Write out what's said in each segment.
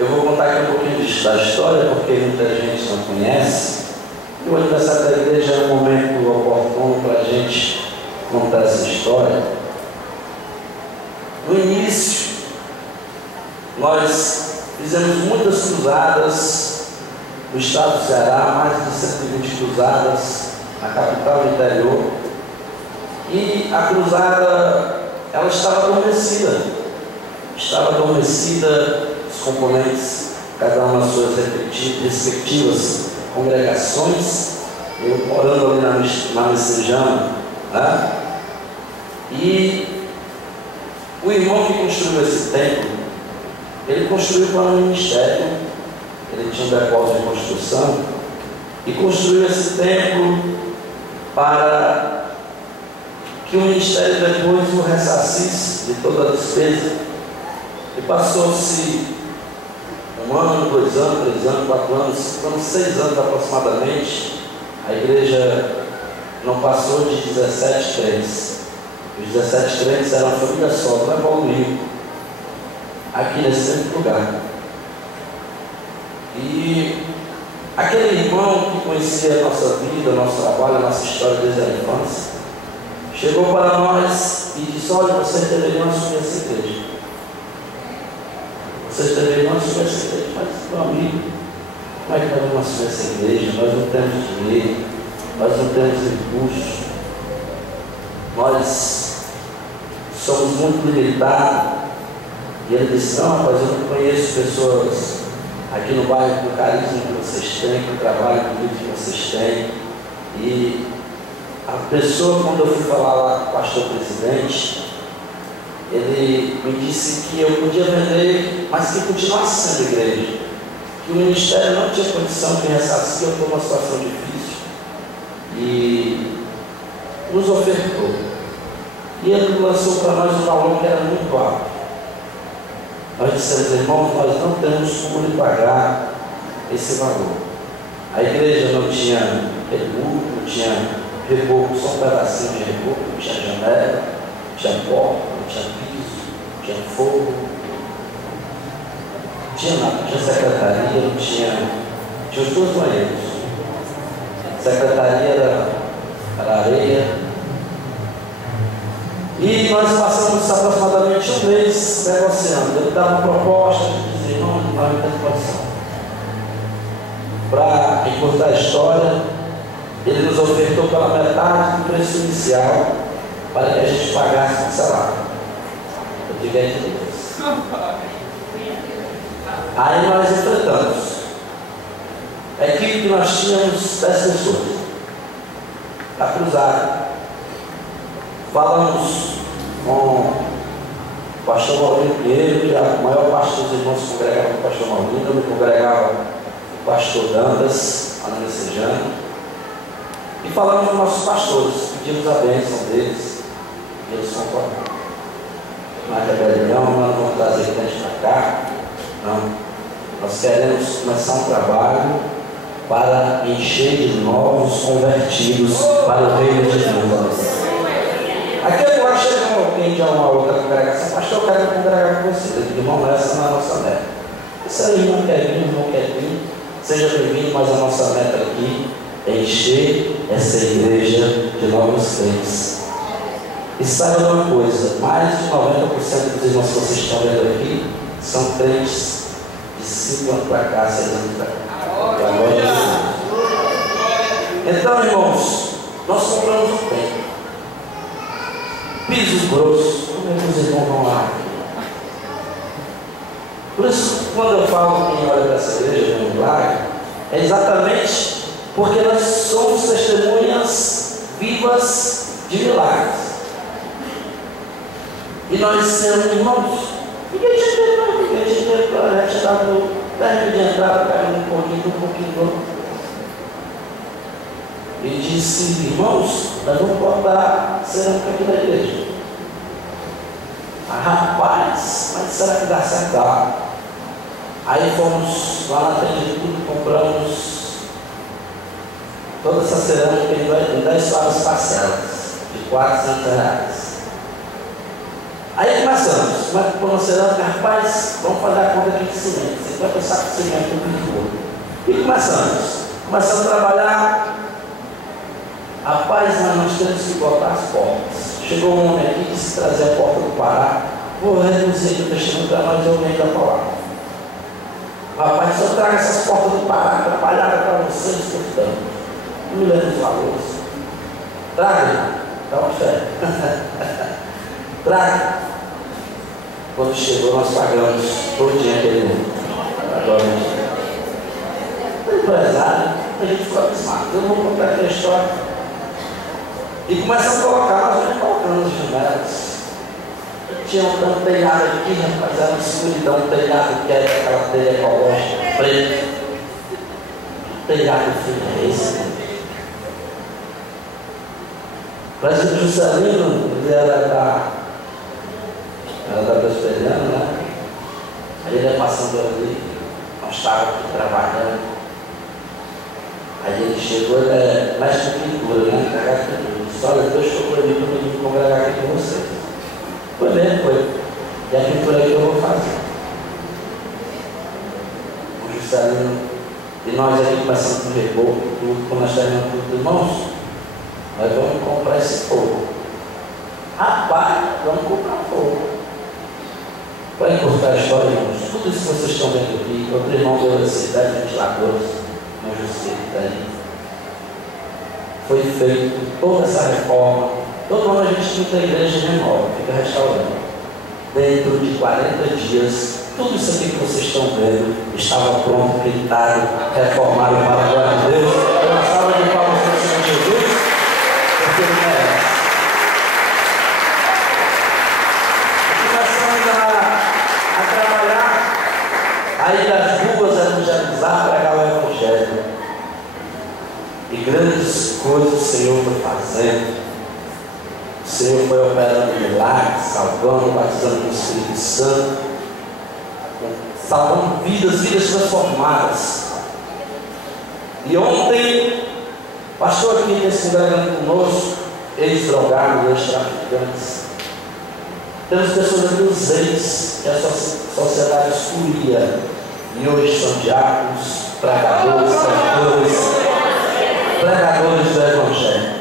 Eu vou contar aqui um pouquinho da história, porque muita gente não conhece. E o aniversário da igreja é um momento oportuno para a gente contar essa história. No início, nós fizemos muitas cruzadas no estado do Ceará, mais de 120 cruzadas na capital do interior. E a cruzada, ela estava adormecida. Estava adormecida, os componentes, cada uma nas suas respectivas congregações, eu morando ali na Messejana, né? E o irmão que construiu esse templo, ele construiu para um ministério, ele tinha um depósito de construção, e construiu esse templo para que o ministério depois o ressarcisse de toda a despesa. E passou-se 1 ano, 2 anos, 3 anos, 4 anos, 5 anos, 6 anos aproximadamente. A igreja não passou de 17 crentes. Os 17 crentes eram uma família só, não evoluiu aqui nesse mesmo lugar. E aquele irmão que conhecia a nossa vida, o nosso trabalho, a nossa história desde a infância, chegou para nós e disse: olha, vocês deveriam assumir essa igreja. Vocês deveriam assumir essa igreja. Mas, meu amigo, como é que nós vamos assumir essa igreja? Nós não temos dinheiro, nós não temos recursos, nós somos muito limitados. E ele disse: não, rapaz, eu não conheço pessoas aqui no bairro com o carisma que vocês têm, com o trabalho bonito que vocês têm. E a pessoa, quando eu fui falar lá com o pastor presidente, ele me disse que eu podia vender, mas que continuasse sendo igreja, que o ministério não tinha condição de ressarcir, eu estou numa situação difícil, e nos ofertou. E ele lançou para nós um valor que era muito alto. Nós dissemos: irmãos, nós não temos como lhe pagar esse valor. A igreja não tinha reboco, não tinha reboco, só um pedacinho de reboco, não tinha janela, não tinha porta, não tinha piso, não tinha fogo, não tinha nada, não tinha secretaria, não tinha os 2 banheiros. A secretaria era areia. E nós passamos aproximadamente 1 mês negociando. Ele dava uma proposta, dizia: não, não vai ter condição. Para encurtar a história, ele nos ofertou pela metade do preço inicial para que a gente pagasse o salário. Eu digo: é de Deus. Aí nós enfrentamos. A equipe que nós tínhamos 10 pessoas. A cruzada. Falamos com o pastor Maurino Pinheiro, que a maior parte dos irmãos se congregava com o pastor Maurino. Eu me congregava com o pastor Dantas, lá na Messejana. E falamos com nossos pastores, pedimos a bênção deles, e eles concordaram. Não é rebelião, nós não vamos trazer crente para cá, não. Nós queremos começar um trabalho para encher de novos convertidos para o reino de Deus. Aquele lá chegou alguém de uma outra congregação: pastor, eu quero congregar com você. Eu digo: irmão, essa não é a nossa meta. Se o irmão quer vir, o irmão quer vir, seja bem-vindo, mas a nossa meta aqui é encher essa igreja de novos crentes. E saiba de uma coisa: mais de 90% dos irmãos que vocês estão vendo aqui são crentes de 5 anos para cá, 6 anos para cá. Então, irmãos, nós compramos um templo, piso grosso. Como é que os irmãos vão lá? Por isso, quando eu falo quem olha para essa igreja de um milagre, é exatamente porque nós somos testemunhas vivas de milagres. E nós sendo irmãos, ninguém tinha dinheiro, não. Ninguém tinha dinheiro para a gente dar no término de entrada, pegando um pouquinho. E disse: irmãos, nós vamos botar cerâmica aqui na igreja. Rapaz, mas será que dá certo? Dá. Aí fomos lá na frente de tudo, compramos toda essa cerâmica em 10 suaves parcelas de R$400. Aí começamos. como é que põe na cerâmica? Rapaz, vamos fazer a conta aqui de cimento, 50 sacos de cimento no Lisboa. E começamos a trabalhar. Rapaz, mas nós temos que botar as portas. Chegou um homem aqui que disse trazer a porta do Pará. Vou reduzir o investimento para nós, eu venho da palavra. Rapaz, se eu trago essas portas do Pará trabalhadas para vocês, portanto, não me lembro os valores. Traga, dá uma fé. Traga. Quando chegou, nós pagamos todo o dinheiro aquele agora. O empresário, a gente ficou abismado. Eu não vou contar aquela história. E começamos a colocar, nós vamos colocando as janelas. Tinha um telhado aqui, rapaz, era uma escuridão, um telhado que era aquela telha ecológica, preta. Telhado filho é esse. Parece que o Juscelino, ele era da Presbiteriana, né? Aí ele ia passando ali, nós estávamos aqui trabalhando. Aí ele chegou, ele é mestre de pintura, né? Carregado de pintura. Olha, Deus chegou para mim para me congregar aqui com vocês. Foi mesmo, foi. E a pintura que eu vou fazer. O Juscelino, e nós aqui começamos com reboco, tudo, quando nós terminamos tudo, irmãos, nós vamos comprar esse fogo. Rapaz, vamos comprar fogo. Para encurtar a história, irmãos, tudo isso que vocês estão vendo aqui, outro irmão deu esses 10 ventiladores, no Juscelino que está aí. Foi feito toda essa reforma. Todo ano a gente tem a igreja renova, fica restaurando. Dentro de 40 dias, tudo isso aqui que vocês estão vendo estava pronto, pintado, reformado para a glória de Deus. Uma salva de palmas para o Senhor Jesus, porque Ele merece. Começamos a trabalhar, aí das ruas a evangelizar, pregar o Evangelho. E grandes coisas o Senhor foi fazendo. O Senhor foi operando milagres, salvando, batizando no Espírito Santo, salvando vidas transformadas. E ontem, o pastor aqui nesse congregando conosco, ex-drogados, ex-traficantes. Temos pessoas aqui, os ex, que a sociedade excluía, e hoje são diáconos, pregadores, pregadores do Evangelho.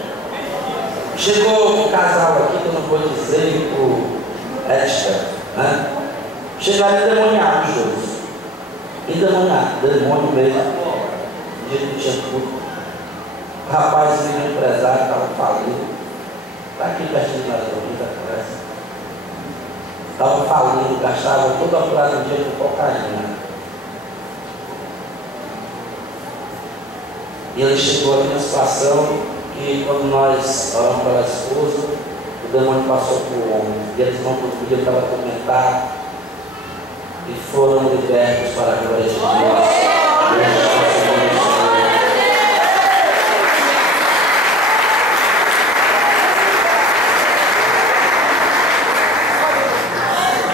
Chegou um casal aqui, que eu não vou dizer, o ética, né? Chegaram endemoniados, dois. Endemoniados, demônio mesmo. Um dia que tinha tudo. O rapaz, o empresário, estava falido. Está aqui pertinho da conversa. Estava falido, gastava toda a prazo do dia com cocaína. E ele chegou aqui na situação que, quando nós oramos pela esposa, o demônio passou para o homem. E eles não podiam, estava atormentado. E foram libertos para a glória de Deus.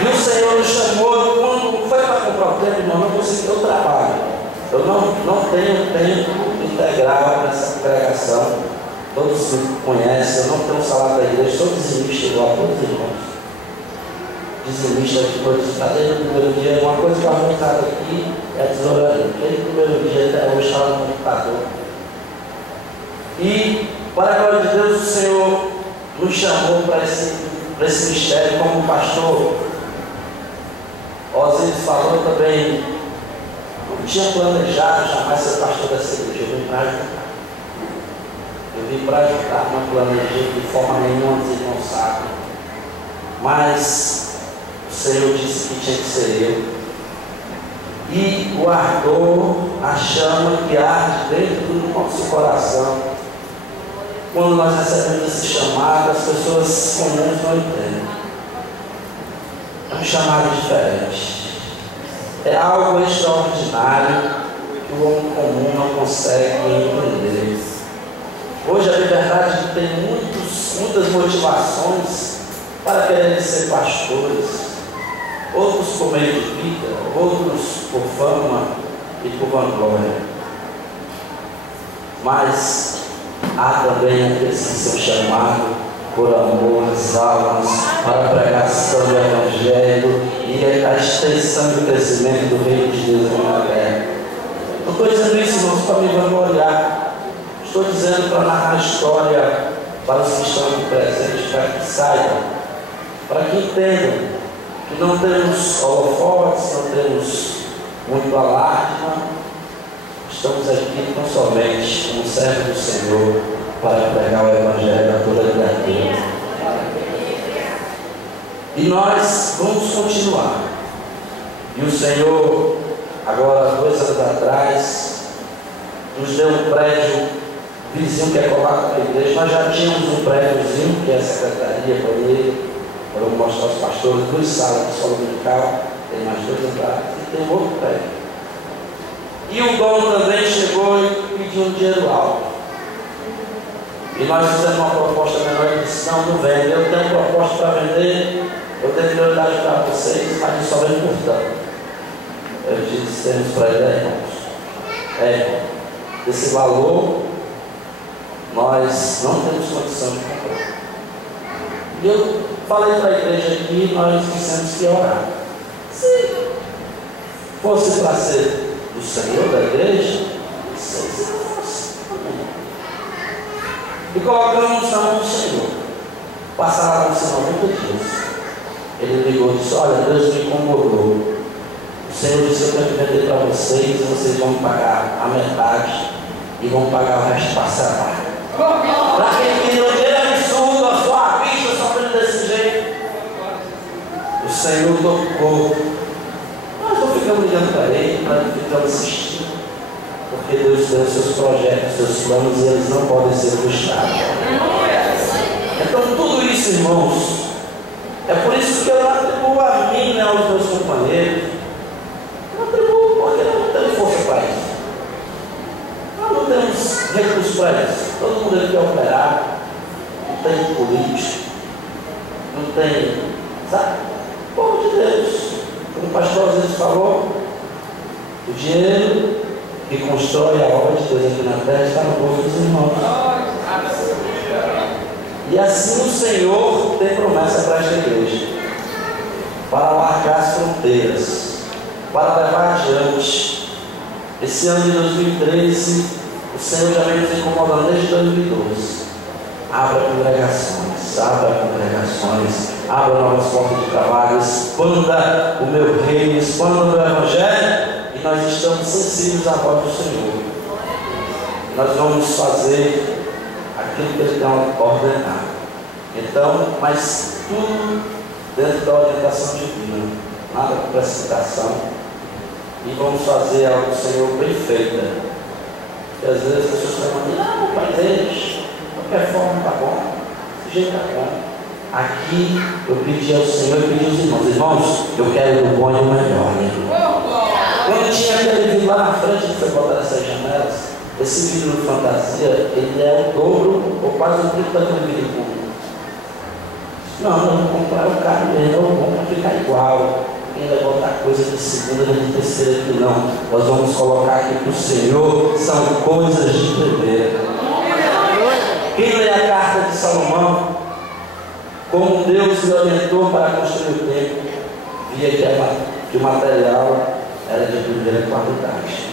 E o Senhor nos chamou, quando foi para comprar o tempo, irmão, não conseguiu o trabalho. Eu não tenho tempo integral nessa congregação. Todos me conhecem, eu não tenho um salário da igreja, sou dizimista igual a todos os irmãos. Dizimista de todos, desde o primeiro dia, uma coisa que eu arrancava aqui é a tesouraria. Desde o primeiro dia até hoje estava no computador. E, para a glória de Deus, o Senhor nos chamou para esse ministério, como o pastor Osíris falou também. Não tinha planejado chamar ser pastor dessa igreja, eu vim para ajudar. Eu vim para ajudar, não planejei de forma nenhuma, vocês não sabem. Mas o Senhor disse que tinha que ser eu. E o ardor, a chama que arde dentro do nosso coração, quando nós recebemos esse chamado, as pessoas comuns não entendem. É um chamado diferente. É algo extraordinário que o homem comum não consegue entender. Hoje a liberdade tem muitas motivações para querer ser pastores. Outros por meio de vida, outros por fama e por vanglória. Mas há também aqueles que são chamados por amor às almas, para a pregação do Evangelho e a extensão e o crescimento do Reino de Deus aqui na terra. Não estou dizendo isso, irmãos, para me vangloriar. Estou dizendo para narrar a história para os que estão aqui presentes, para que saibam, para que entendam que não temos holofotes, não temos muito alarde, não. Estamos aqui tão somente como servos do Senhor para pregar o Evangelho a toda a criatura. E nós vamos continuar. E o Senhor, agora 2 anos atrás, nos deu um prédio vizinho que é colado para a igreja. Nós já tínhamos um prédiozinho, que é a secretaria para ele, para eu mostrar aos pastores, 2 salas de escola dominical, tem mais 2 andares, e tem outro prédio. E o dono também chegou e pediu um dinheiro alto. E nós fizemos uma proposta menor e disse: não vende, eu tenho proposta para vender, eu tenho prioridade para vocês, mas só vem por tanto. Eu disse: temos para ele, irmãos. Esse valor nós não temos condição de comprar. E eu falei para a igreja aqui, nós dissemos que orar. Se fosse para ser do Senhor da igreja, e colocamos na mão do Senhor. Passaram-se 90 dias. Ele ligou e disse: olha, Deus me incomodou. O Senhor disse: eu tenho que vender para vocês, e vocês vão pagar a metade e vão pagar o resto parcelado. Para quem pediu dinheiro absurdo, a sua vista, sofrendo desse jeito. O Senhor tocou. Nós não ficamos ligando para ele, nós ficamos assistindo. Porque Deus tem os seus projetos, os seus planos, e eles não podem ser frustrados. Então, tudo isso, irmãos, é por isso que eu não atribuo a mim, né, aos meus companheiros. Não atribuo porque nós não temos força para isso. Nós não temos recursos para isso. Todo mundo aqui é operário, não tem político, não tem, sabe? O povo de Deus. Como o pastor às vezes falou, o dinheiro que constrói a obra de Deus aqui na terra está no bolso dos irmãos. E assim o Senhor tem promessa para esta igreja, para alargar as fronteiras, para levar adiante. Esse ano de 2013, o Senhor já vem nos incomodando desde 2012. Abra congregações, abra novas portas de trabalho, expanda o meu reino, expanda o meu Evangelho. Nós estamos sensíveis à voz do Senhor. Nós vamos fazer aquilo que Ele tem ordenado. Então, mas tudo dentro da orientação divina, nada com precipitação. E vamos fazer algo do Senhor bem feita. Porque às vezes as pessoas falam: não, pai deles, qualquer forma está bom, desse jeito está bom. Aqui eu pedi ao Senhor, eu pedi aos irmãos, eu quero o bom e o melhor. Né? Quando tinha aquele vidro lá na frente, que foi botar essas janelas, esse vidro de fantasia, ele é o dobro ou quase o triplo daquele vidro público. Não, vamos comprar o carro mesmo, vamos ficar igual. Quem vai botar coisa de segunda e de terceira aqui não. Nós vamos colocar aqui para o Senhor, são coisas de primeira. Quem lê a carta de Salomão, como Deus lhe orientou para construir o templo, via que o material era de primeira qualidade.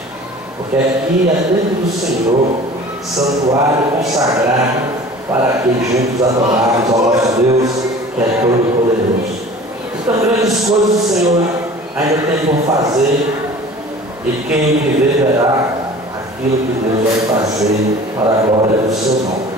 Porque aqui é dentro do Senhor, santuário consagrado para que juntos adorarmos ao nosso Deus, que é todo poderoso. Então, grandes coisas o Senhor ainda tem por fazer, e quem viver verá aquilo que Deus vai fazer para a glória do seu nome.